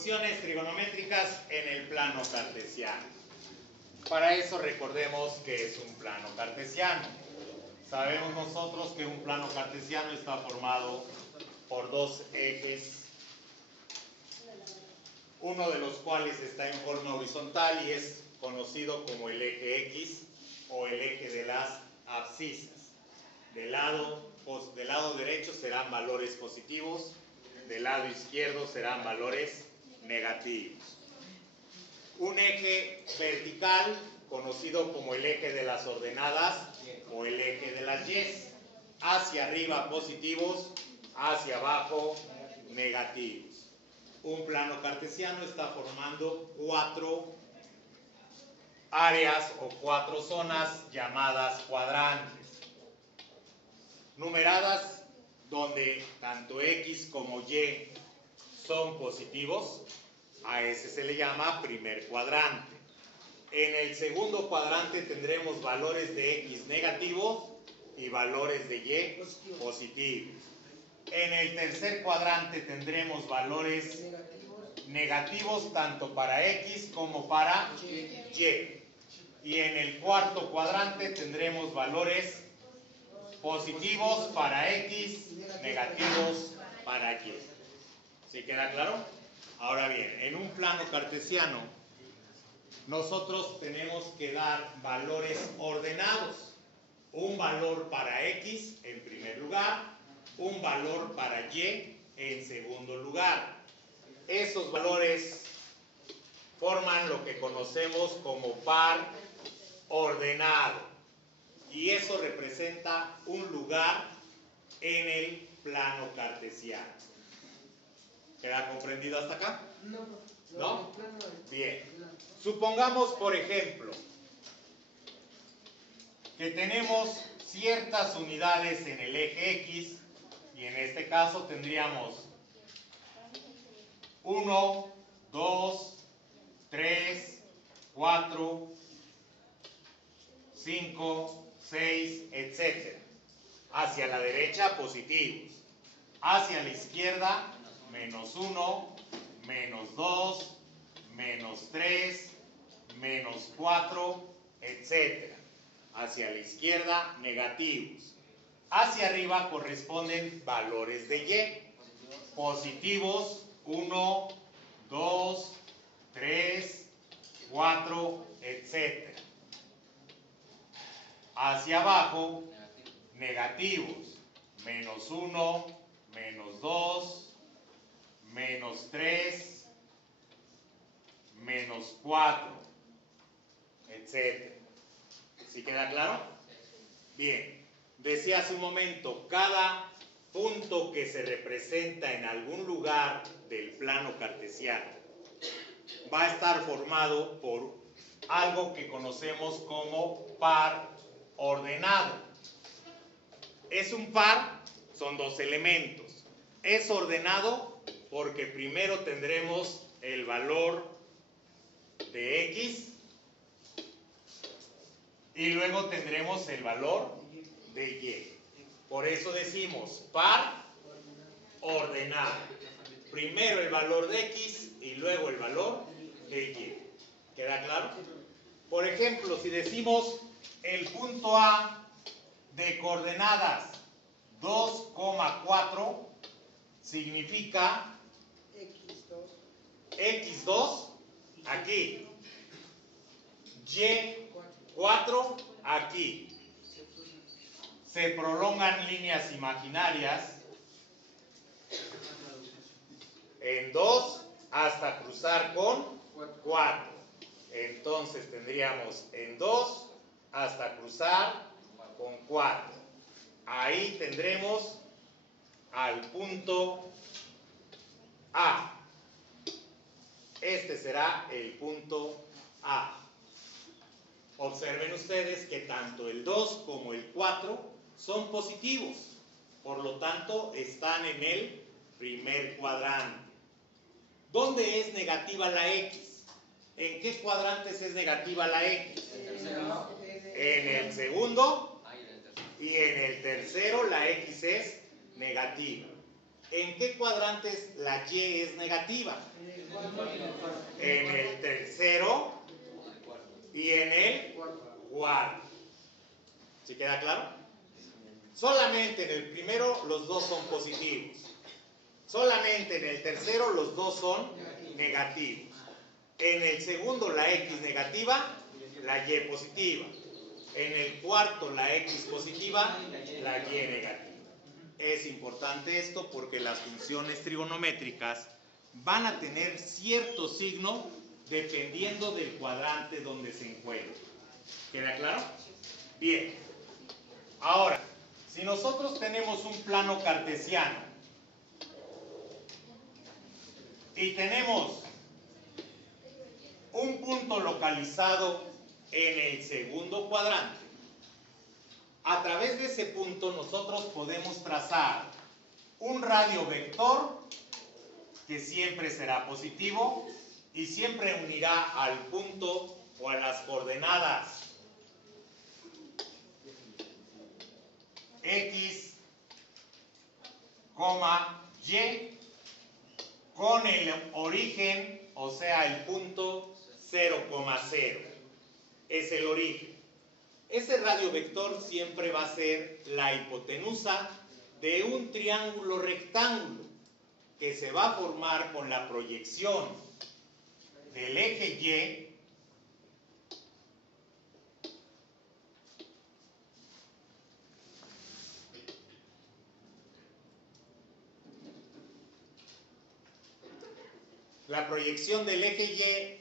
funciones trigonométricas en el plano cartesiano. Para eso recordemos que es un plano cartesiano. Sabemos nosotros que un plano cartesiano está formado por dos ejes, uno de los cuales está en forma horizontal y es conocido como el eje X o el eje de las abscisas. Del lado derecho serán valores positivos, del lado izquierdo serán valores negativos. Un eje vertical, conocido como el eje de las ordenadas o el eje de las Y, hacia arriba positivos, hacia abajo negativos. Un plano cartesiano está formando cuatro áreas o cuatro zonas llamadas cuadrantes, numeradas donde tanto X como Y son positivos. A ese se le llama primer cuadrante. En el segundo cuadrante tendremos valores de X negativos y valores de Y positivos. En el tercer cuadrante tendremos valores negativos tanto para X como para Y. Y en el cuarto cuadrante tendremos valores positivos para X, negativos para Y. ¿Sí queda claro? Ahora bien, en un plano cartesiano, nosotros tenemos que dar valores ordenados. Un valor para X en primer lugar, un valor para Y en segundo lugar. Esos valores forman lo que conocemos como par ordenado. Y eso representa un lugar en el plano cartesiano. ¿Queda comprendido hasta acá? ¿No? Bien. Supongamos, por ejemplo, que tenemos ciertas unidades en el eje X y en este caso tendríamos 1, 2, 3, 4, 5, 6, etc. Hacia la derecha positivos, hacia la izquierda menos 1, menos 2, menos 3, menos 4, etc. Hacia la izquierda negativos. Hacia arriba corresponden valores de Y. Positivos 1, 2, 3, 4, etc. Hacia abajo negativos. Menos 1, menos 2, menos 3, menos 4, etc. ¿Sí queda claro? Bien, decía hace un momento, cada punto que se representa en algún lugar del plano cartesiano va a estar formado por algo que conocemos como par ordenado. Es un par, son dos elementos. Es ordenado porque primero tendremos el valor de X y luego tendremos el valor de Y. Por eso decimos par ordenado. Primero el valor de X y luego el valor de Y. ¿Queda claro? Por ejemplo, si decimos el punto A de coordenadas 2,4 significa X2 aquí, Y4 aquí. Se prolongan líneas imaginarias en 2 hasta cruzar con 4. Entonces tendríamos en 2 hasta cruzar con 4. Ahí tendremos al punto A. Este será el punto A. Observen ustedes que tanto el 2 como el 4 son positivos. Por lo tanto, están en el primer cuadrante. ¿Dónde es negativa la X? ¿En qué cuadrantes es negativa la X? En el segundo y en el tercero la X es negativa. ¿En qué cuadrantes la Y es negativa? En el tercero y en el cuarto. ¿Sí queda claro? Solamente en el primero los dos son positivos. Solamente en el tercero los dos son negativos. En el segundo la X negativa, la Y positiva. En el cuarto la X positiva, la Y negativa. Es importante esto porque las funciones trigonométricas van a tener cierto signo dependiendo del cuadrante donde se encuentren. ¿Queda claro? Bien. Ahora, si nosotros tenemos un plano cartesiano y tenemos un punto localizado en el segundo cuadrante, a través de ese punto nosotros podemos trazar un radio vector que siempre será positivo y siempre unirá al punto o a las coordenadas X, Y con el origen, o sea el punto 0,0. Es el origen. Ese radio vector siempre va a ser la hipotenusa de un triángulo rectángulo que se va a formar con la proyección del eje Y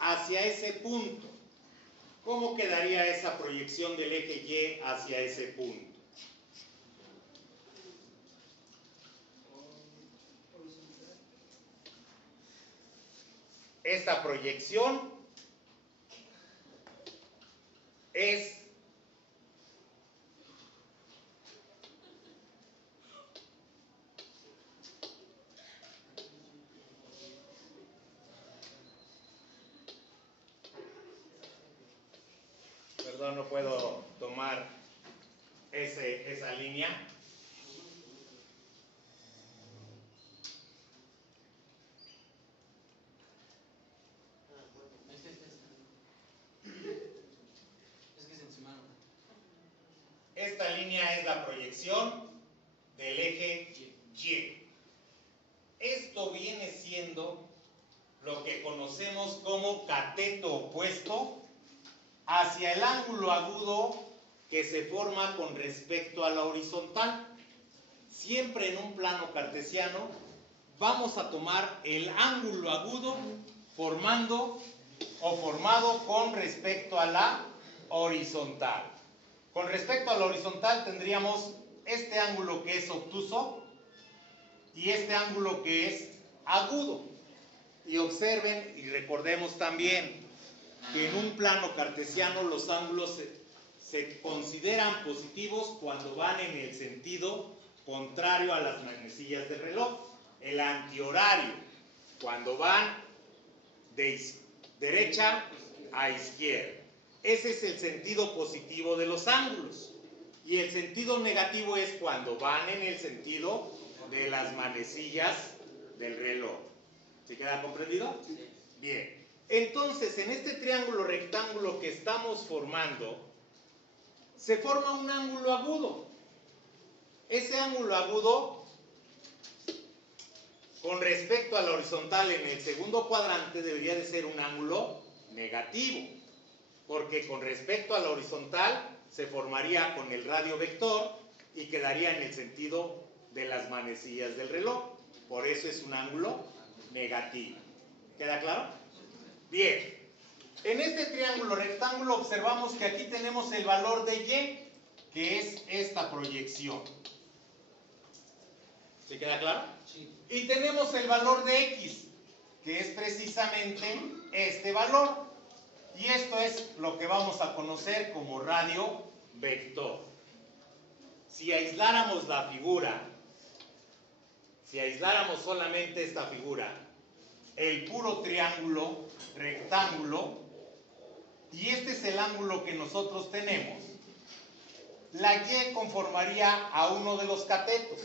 hacia ese punto. ¿Cómo quedaría esa proyección del eje Y hacia ese punto? Esta proyección es perdón, no puedo tomar esa línea. Esta línea es la proyección del eje Y. Esto viene siendo lo que conocemos como cateto opuesto hacia el ángulo agudo que se forma con respecto a la horizontal. Siempre en un plano cartesiano vamos a tomar el ángulo agudo formado con respecto a la horizontal. Con respecto a la horizontal tendríamos este ángulo que es obtuso y este ángulo que es agudo. Y observen y recordemos también que en un plano cartesiano los ángulos se consideran positivos cuando van en el sentido contrario a las manecillas del reloj. El antihorario, cuando van de derecha a izquierda. Ese es el sentido positivo de los ángulos. Y el sentido negativo es cuando van en el sentido de las manecillas del reloj. ¿Se queda comprendido? Bien. Entonces, en este triángulo rectángulo que estamos formando, se forma un ángulo agudo. Ese ángulo agudo, con respecto a la horizontal en el segundo cuadrante, debería de ser un ángulo negativo, porque con respecto a la horizontal se formaría con el radio vector y quedaría en el sentido de las manecillas del reloj. Por eso es un ángulo negativo. ¿Queda claro? Bien. En este triángulo rectángulo observamos que aquí tenemos el valor de Y, que es esta proyección. ¿Se queda claro? Sí. Y tenemos el valor de X, que es precisamente este valor. Y esto es lo que vamos a conocer como radio vector. Si aisláramos la figura, si aisláramos solamente esta figura, el puro triángulo, rectángulo, y este es el ángulo que nosotros tenemos, la Y conformaría a uno de los catetos.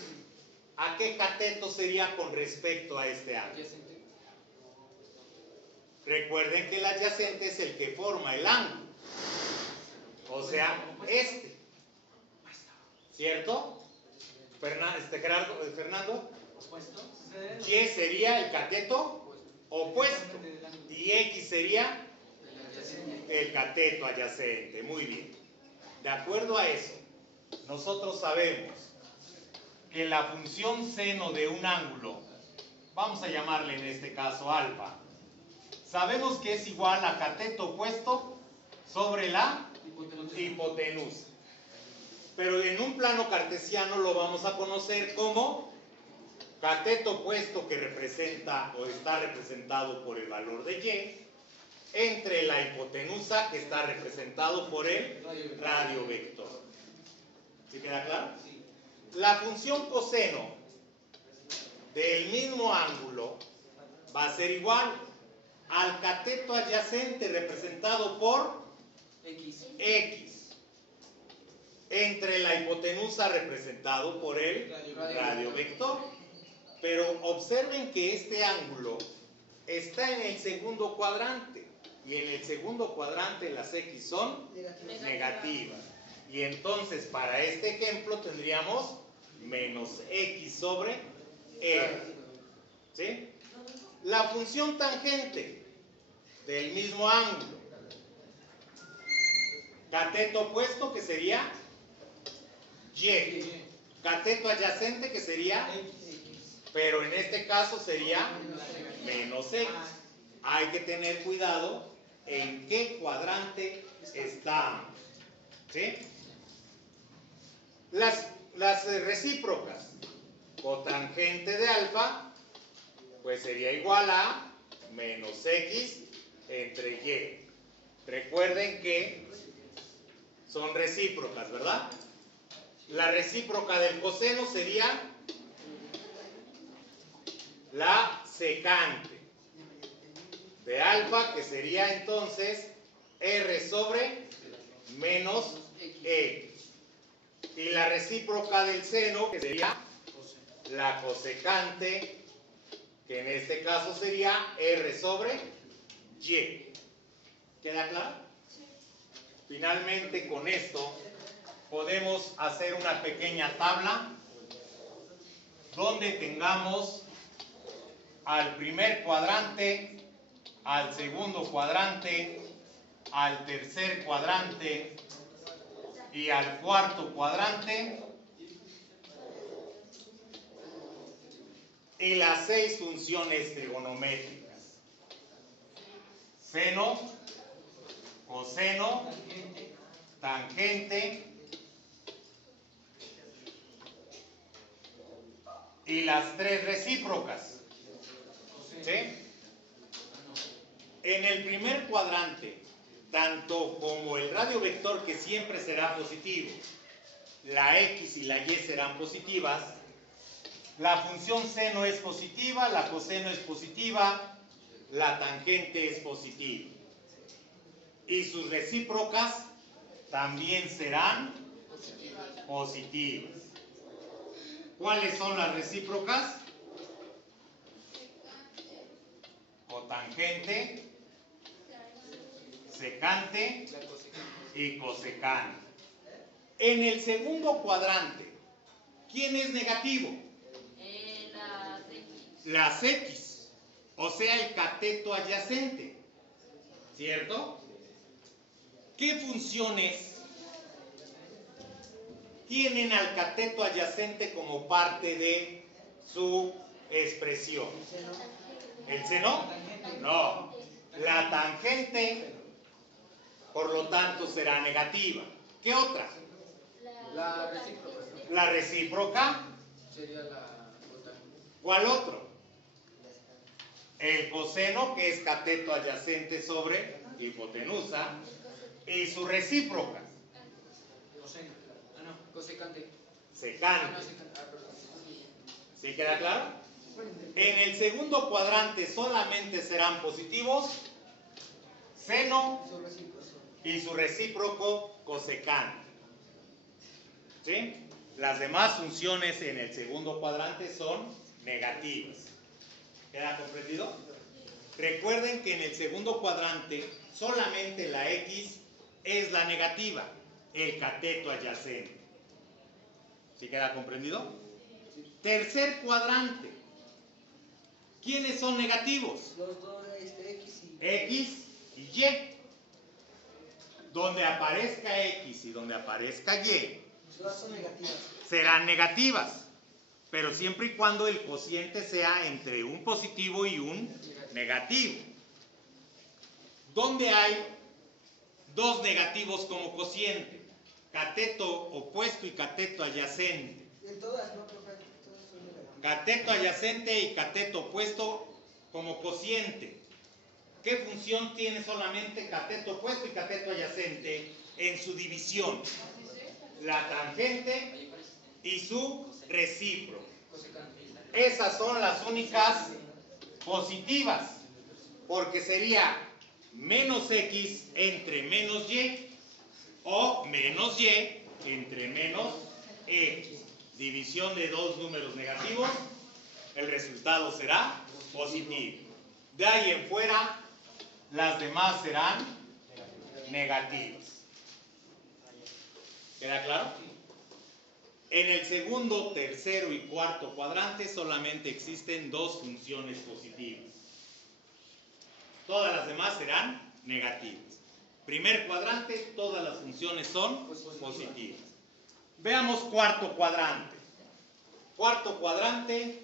¿A qué cateto sería con respecto a este ángulo? Recuerden que el adyacente es el que forma el ángulo. O sea, este. ¿Cierto? Fernando. Y sería el cateto opuesto. Y X sería el cateto adyacente. Muy bien. De acuerdo a eso, nosotros sabemos que la función seno de un ángulo, vamos a llamarle en este caso alfa, sabemos que es igual a cateto opuesto sobre la hipotenusa. Pero en un plano cartesiano lo vamos a conocer como cateto opuesto, que representa o está representado por el valor de Y, entre la hipotenusa, que está representado por el radio vector. ¿Sí queda claro? La función coseno del mismo ángulo va a ser igual al cateto adyacente representado por X, entre la hipotenusa representado por el radio vector. Pero observen que este ángulo está en el segundo cuadrante, y en el segundo cuadrante las X son negativas. Y entonces para este ejemplo tendríamos menos X sobre R. ¿Sí? La función tangente del mismo ángulo, cateto opuesto, que sería Y, cateto adyacente, que sería, pero en este caso sería menos X. Hay que tener cuidado en qué cuadrante estamos. ¿Sí? Las recíprocas, cotangente de alfa, pues sería igual a menos X entre Y. Recuerden que son recíprocas, ¿verdad? La recíproca del coseno sería la secante de alfa, que sería entonces R sobre menos X. Y la recíproca del seno, que sería la cosecante, que en este caso sería R sobre Y. ¿Queda claro? Finalmente, con esto podemos hacer una pequeña tabla donde tengamos al primer cuadrante, al segundo cuadrante, al tercer cuadrante y al cuarto cuadrante, y las 6 funciones trigonométricas: seno, coseno, tangente y las 3 recíprocas. ¿Sí? En el primer cuadrante, tanto como el radio vector, que siempre será positivo, la X y la Y serán positivas, la función seno es positiva, la coseno es positiva, la tangente es positiva. Y sus recíprocas también serán positivas. ¿Cuáles son las recíprocas? Cotangente, secante y cosecante. En el segundo cuadrante, ¿quién es negativo? Las X, o sea, el cateto adyacente, ¿cierto? ¿Qué funciones tienen al cateto adyacente como parte de su expresión? ¿El seno? No. La tangente, por lo tanto, será negativa. ¿Qué otra? La recíproca. La recíproca. Sería la cotangente. ¿Cuál otro? El coseno, que es cateto adyacente sobre hipotenusa, y su recíproca. Coseno. Ah, no, cosecante. Secante. Ah, no, secante. Ah, perdón. ¿Sí queda claro? En el segundo cuadrante solamente serán positivos seno y su recíproco cosecante. ¿Sí? Las demás funciones en el segundo cuadrante son negativas. ¿Queda comprendido? Recuerden que en el segundo cuadrante solamente la X es la negativa, el cateto adyacente. ¿Sí queda comprendido? Tercer cuadrante. ¿Quiénes son negativos? Los dos, X y X y Y. Donde aparezca X y donde aparezca Y, todas son negativas. serán negativas, pero siempre y cuando el cociente sea entre un positivo y un negativo. ¿Dónde hay dos negativos como cociente? Cateto opuesto y cateto adyacente. En todas, no, profe, todas son negativas. Cateto adyacente y cateto opuesto como cociente. ¿Qué función tiene solamente cateto opuesto y cateto adyacente en su división? La tangente y su recíproco. Esas son las únicas positivas, porque sería menos X entre menos Y o menos Y entre menos X. División de dos números negativos, el resultado será positivo. De ahí en fuera, las demás serán negativas. ¿Queda claro? En el segundo, tercero y cuarto cuadrante solamente existen dos funciones positivas. Todas las demás serán negativas. Primer cuadrante, todas las funciones son positivas. Veamos cuarto cuadrante. Cuarto cuadrante,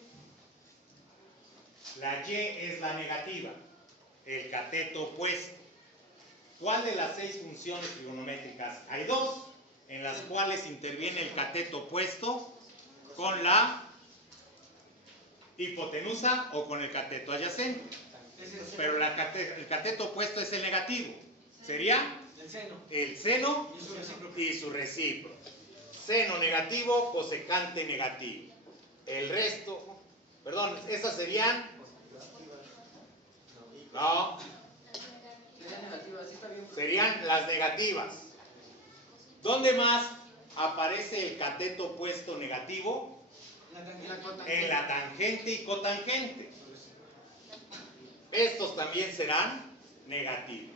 la Y es la negativa, el cateto opuesto. ¿Cuál de las 6 funciones trigonométricas? Hay dos en las cuales interviene el cateto opuesto con la hipotenusa o con el cateto adyacente. Pero el cateto opuesto es el negativo. Sería el seno y su recíproco. Seno negativo, cosecante negativo. El resto, perdón, esas serían... No, serían las negativas. ¿Dónde más aparece el cateto opuesto negativo? En la tangente y cotangente. Estos también serán negativos.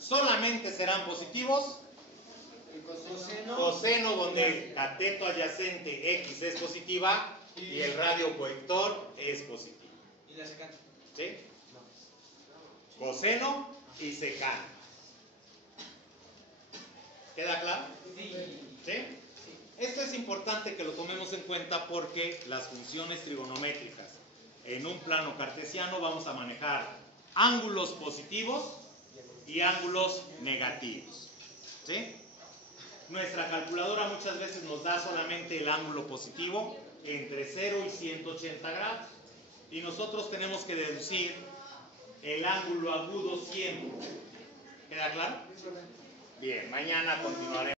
Solamente serán positivos coseno, donde el cateto adyacente X es positiva y el radio coector es positivo. ¿Y la secante? ¿Sí? Coseno y secante. ¿Queda claro? ¿Sí? Esto es importante que lo tomemos en cuenta porque las funciones trigonométricas en un plano cartesiano vamos a manejar ángulos positivos y ángulos negativos. ¿Sí? Nuestra calculadora muchas veces nos da solamente el ángulo positivo entre 0 y 180 grados y nosotros tenemos que deducir el ángulo agudo siempre. ¿Queda claro? Bien, mañana continuaremos.